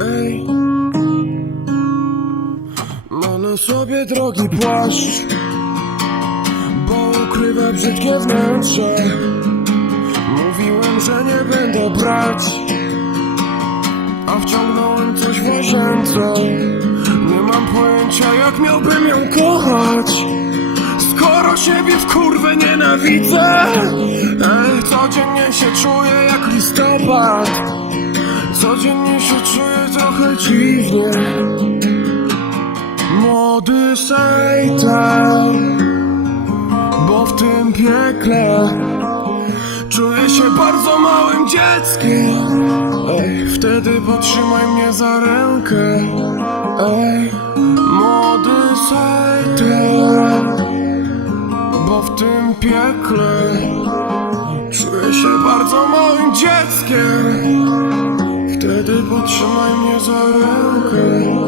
Ej. Ma na sobie drogi płaszcz Bo ukrywa brzydkie wnętrze. Mówiłem, że nie będę brać A wciągnąłem coś w łazience. Nie mam pojęcia jak miałbym ją kochać. Skoro siebie w kurwę nienawidzę Ej, codziennie się czuję jak listopad dziwnie. Młody sejtan Bo w tym piekle Czuję się bardzo małym dzieckiem. Ej, wtedy potrzymaj mnie za rękę. Ej, młody sejtan Bo w tym piekle Czuję się bardzo małym dzieckiem Іди почимай мені за руки.